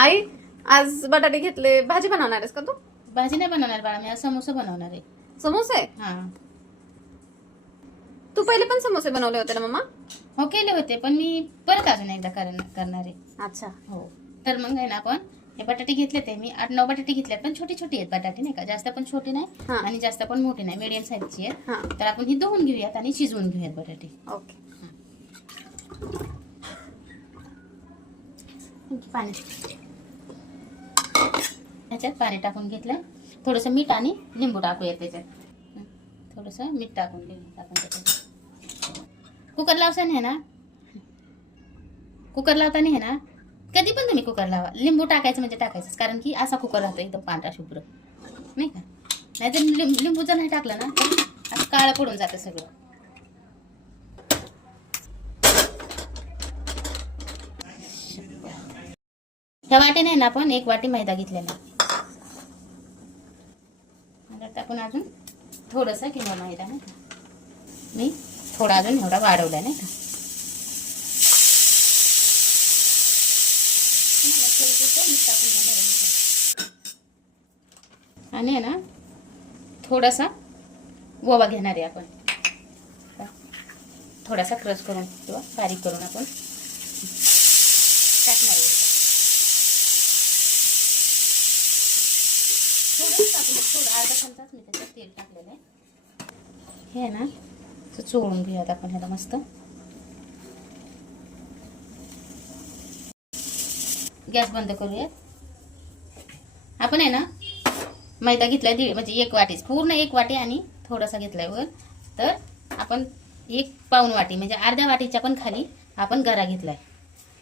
आई, आज बटाटे घेतले, भाजी बनवणार आहेस का तू? भाजी नाही बनवणार बाळा, मी आज समोसा बनवणार आहे. समोसे? हा. तू पहिले पण समोसे बनवले होते ना मम्मा? हो केले होते, पण मी परत अजून एकदा करणार आहे. अच्छा. हो. तर मग आहे ना, आपण हे बटाटे घेतले ते मी 8-9 बटाटे घेतले, पण छोटी छोटी आहेत बटाटे, नाही का, जास्त पण छोटी नाही हा. आणि जास्त पण मोठी नाही, मीडियम साईजची आहेत. हा. तर आपण ही धुवून घेऊयात आणि शिजवून घेऊयात बटाटे. ओके. पाणी ह्याच्यात पाणी टाकून घेतलंय, थोडंसं मीठ आणि लिंबू टाकूयात त्याच्यात. थोडंसं मीठ टाकून घेऊयात आपण त्याच्यात. कुकर लावताना आहे ना, कुकर लावताना आहे ना, कधी पण तुम्ही कुकर लावा, लिंबू टाकायचं म्हणजे टाकायचंच, कारण की असा कुकर राहतो एकदम पांढरा शुभ्र, नाही का. नाही तर लिंबू जर नाही टाकलं ना तर असं काळं पडून जातं सगळं. ह्या वाटीने ना आपण 1 वाटी मैदा घेतलेला. आता आपण अजून थोडंसं किंवा मैदा, नाही का, मी थोडा अजून एवढा वाढवला, नाही का. आणि आहे ना, थोडासा ओवा घेणार आहे आपण, थोडासा क्रश करून किंवा बारीक करून आपण टाकणार आहे. थोडं अर्धा चमचाच मी त्याच्यात तेल टाकलेलं आहे. हे ना चोळून घेऊयात आपण ह्याला मस्त. गॅस बंद करूयात. आपण आहे ना मैदा घेतलाय म्हणजे 1 वाटी, पूर्ण 1 वाटी आणि थोडासा घेतलाय वर. तर आपण 1 पाऊण वाटी म्हणजे अर्ध्या वाटीच्या पण खाली आपण गरा घेतलाय.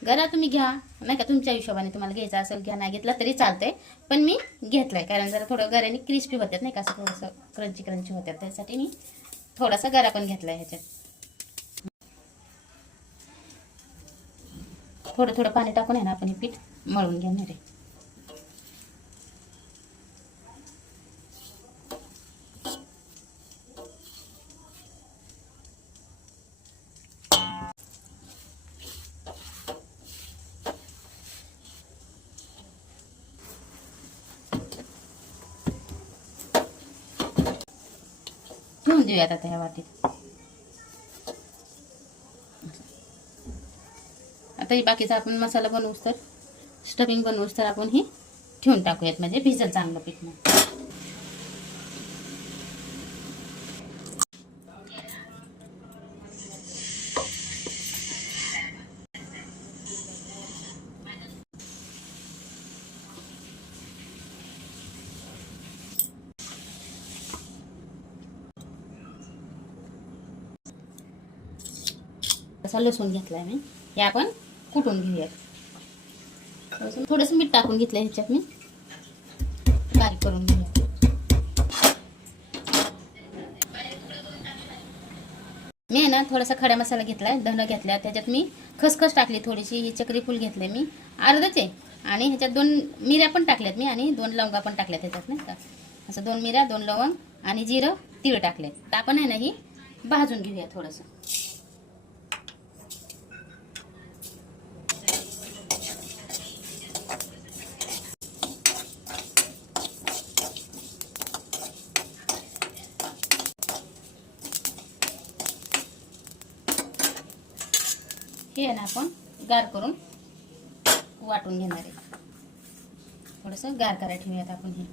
गरा तुम्ही घ्या, नाही का, तुमच्या हिशोबाने तुम्हाला घ्यायचा असेल घ्या, नाही घेतला तरी चालतंय, पण मी घेतलाय कारण जरा थोडं गऱ्याने क्रिस्पी होतात, नाही का, असं थोडंसं क्रंची क्रंची होतात, त्यासाठी मी थोडासा गरा पण घेतलाय ह्याच्यात. थोडं थोडं पाणी टाकून आहे ना आपण हे पीठ मळून घेणार आहे. ठेवून देऊयात आता ह्या वाटीत. आता ही बाकीचा आपण मसाला बनवूस तर, स्टफिंग बनवूस तर आपण ही ठेवून टाकूयात, म्हणजे भिजल चांगलं पीठ. मग तसा लसूण घेतलाय मी, हे आपण कुटून घेऊयात. थोडंसं मीठ टाकून घेतलंय ह्याच्यात, मी बारीक करून घेऊया. मी आहे ना थोडासा खडा मसाला घेतलाय, धनं घेतल्या, त्याच्यात मी खसखस टाकली थोडीशी, ही चक्री फूल घेतले मी अर्धच आहे, आणि ह्याच्यात 2 मिऱ्या पण टाकल्यात मी आणि 2 लवंगा पण टाकल्यात ह्याच्यात, नाही का. असं 2 मिऱ्या, 2 लवंग आणि जिरं तीळ टाकले. तर आपण आहे ना ही भाजून घेऊया थोडंसं. हे आहे ना आपण गार करून वाटून घेणार आहे. थोडंसं गार करायला ठेवूयात आपण. हे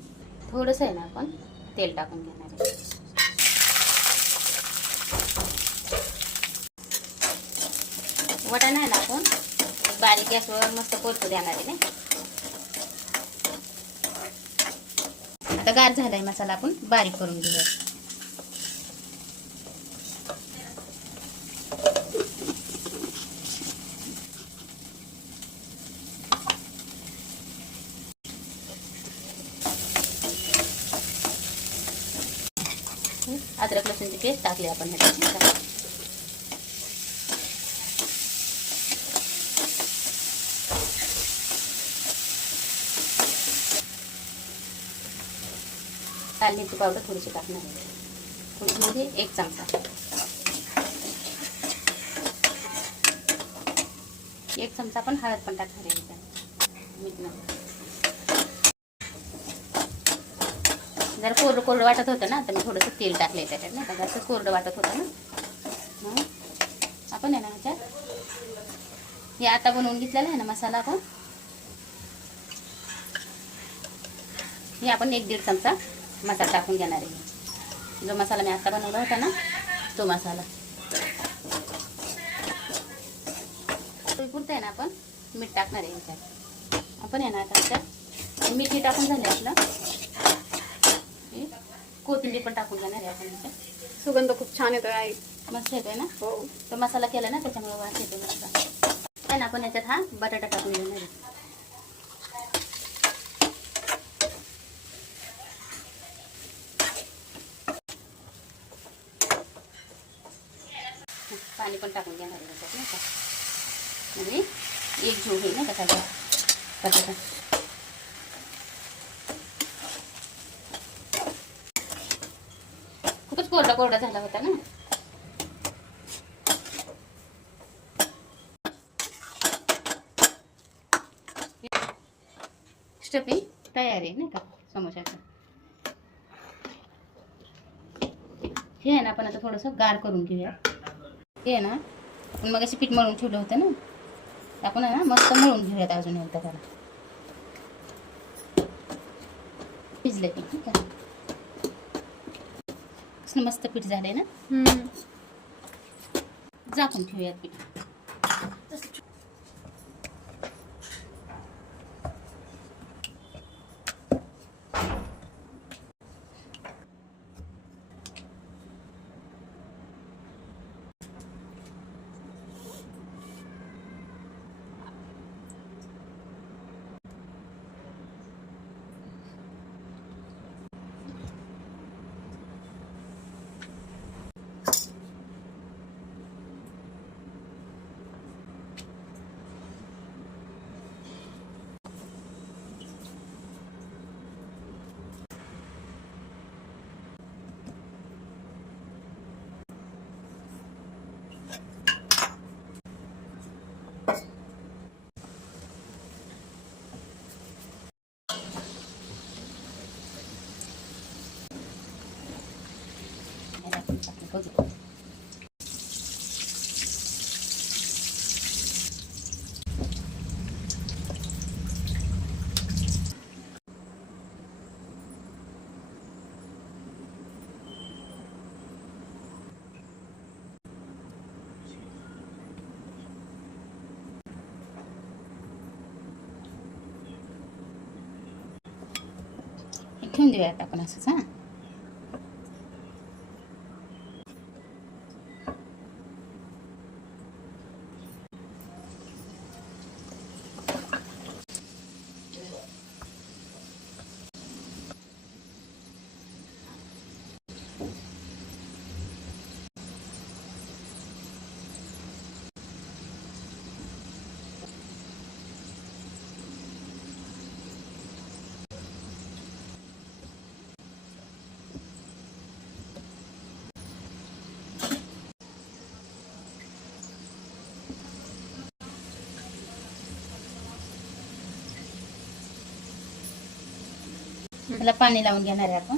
थोडंसं आहे ना आपण तेल टाकून घेणार आहे. वाटाणा आहे ना आपण बारीक गॅसवर मस्त परतू देणार आहे, नाही. आता गार झालाय मसाला, आपण बारीक करून घेऊया. अद्रक लसूणची पेस्ट टाकली आपण ह्याच्यात. लाल मिरची पावडर थोडीशी टाकणार आहे, थोडी म्हणजे 1 चमचा. 1 चमचा पण हळद पण टाकणार आहे. मीठ नाही. जरा कोरडं कोरडं वाटत होतं ना, तर मी थोडंसं तेल टाकलंय त्याच्यात नाही का, जास्त कोरडं वाटत होतं ना. मग आपण आहे ना ह्याच्यात हे आता बनवून घेतलेला आहे ना मसाला, आपण हे आपण 1-1.5 चमचा मसाला टाकून घेणार आहे. जो मसाला मी आता बनवला होता ना तो मसाला पुरतं आहे ना. आपण मीठ टाकणार आहे ह्याच्यात. आपण आहे ना आता ह्याच्यात मीठ हे टाकून झालं आपलं. कोथिंबीर पण टाकून घेणार आहे आपण ह्याच्यात. सुगंध खूप छान येतोय आई. मस्त येतोय ना. हो. तो मसाला केला ना त्याच्यामुळे वास येतो मस्त. आहे ना आपण ह्याच्यात हा बटाटा टाकून घेणार आहे. पाणी पण टाकून घेणार आहे त्याच्यात नाही का, म्हणजे एक जीव होईल नाही का सगळा बटाटा. खूपच कोरडा कोरडा झाला होता ना. स्टफिंग तयार आहे नाही का समोसाचं. हे आहे ना आपण आता थोडंसं गार करून घेऊया. हे आहे ना आपण मग अशी पीठ मळून ठेवलं होतं ना, आपण आहे ना मस्त मळून घेऊयात अजून एकदा त्याला. भिजले पीठ ठीक आहे. कसं मस्त पीठ झालंय ना. झाकून ठेवूयात पीठ. ठेवून देऊयात आपण असंच. हां त्याला पाणी लावून घेणार आहे आपण.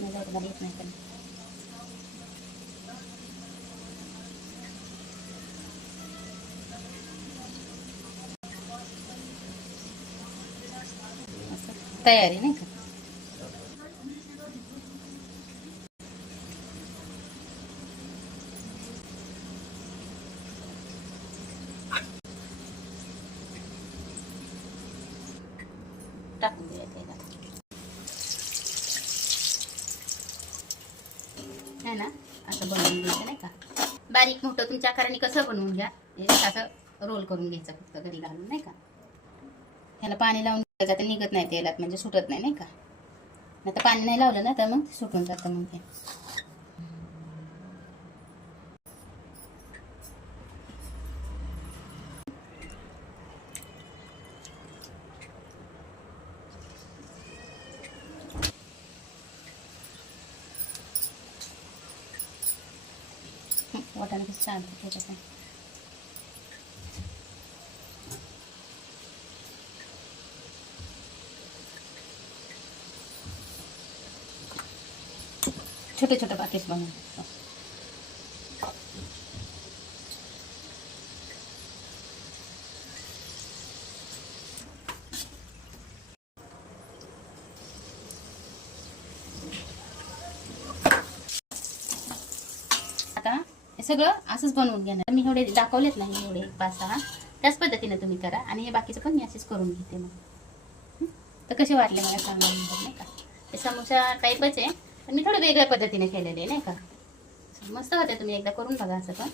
येत नाही पण तयारी नाही का. टाकून द्यायचं आहे ना. असं बनवून घ्यायचं नाही का. बारीक मोठं तुमच्या आकाराने कसं बनवून घ्या. हे असं रोल करून घ्यायचं फक्त घरी घालून नाही का. ह्याला पाणी लावून द्यायचं तर निघत नाही तेलात, म्हणजे सुटत नाही नाही का. नाही तर पाणी नाही लावलं ना तर मग सुटून जातं मग ते. वाटाणा कसं चालतं त्याच्यात. छोटे छोटे पॅकेट बनवून. आता हे सगळं असंच बनवून घेणार. मी एवढे दाखवलेत नाही, एवढे 5-6 त्याच पद्धतीने तुम्ही करा आणि हे बाकीचं पण मी असेच करून घेते. मग तर कसे वाटले मला सांगा नाही का. हे समोसा टाईपच आहे पण मी थोडं वेगळ्या पद्धतीने केलेले आहे नाही का. मस्त होते, तुम्ही एकदा करून बघा असं पण.